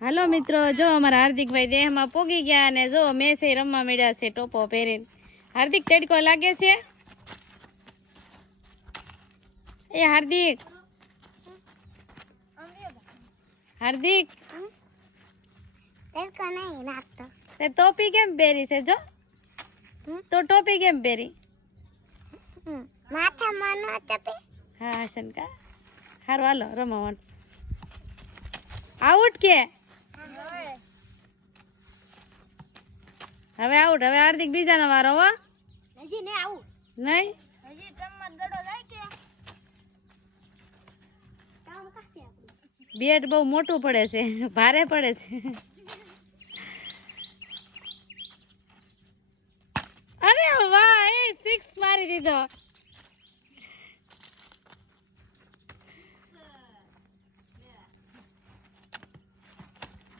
હાલો મિત્રો જો અમારા હાર્દિકભાઈ દેહમાં પોગી ગયા અને જો મેસે રમવા મળ્યા છે ટોપો પહેરીને હાર્દિક તડકો લાગે છે એ હાર્દિક હાર્દિક તડકો નહીં લાગતો તે ટોપી કેમ પહેરી છે જો તો ટોપી કેમ પહેરી માથામાં ન ચપે હા શંકા હારું હાલો રમવા માટે આઉટ કે હવે આઉટ. હવે હાર્દિક બીજાનો વારો હો. હજી ને આઉટ. નહીં? હજી તમાર દડો જાય કે? બેટ બહુ મોટું પડે છે. ભારે પડે છે. અરે વાહ એ સિક્સ મારી દીધો.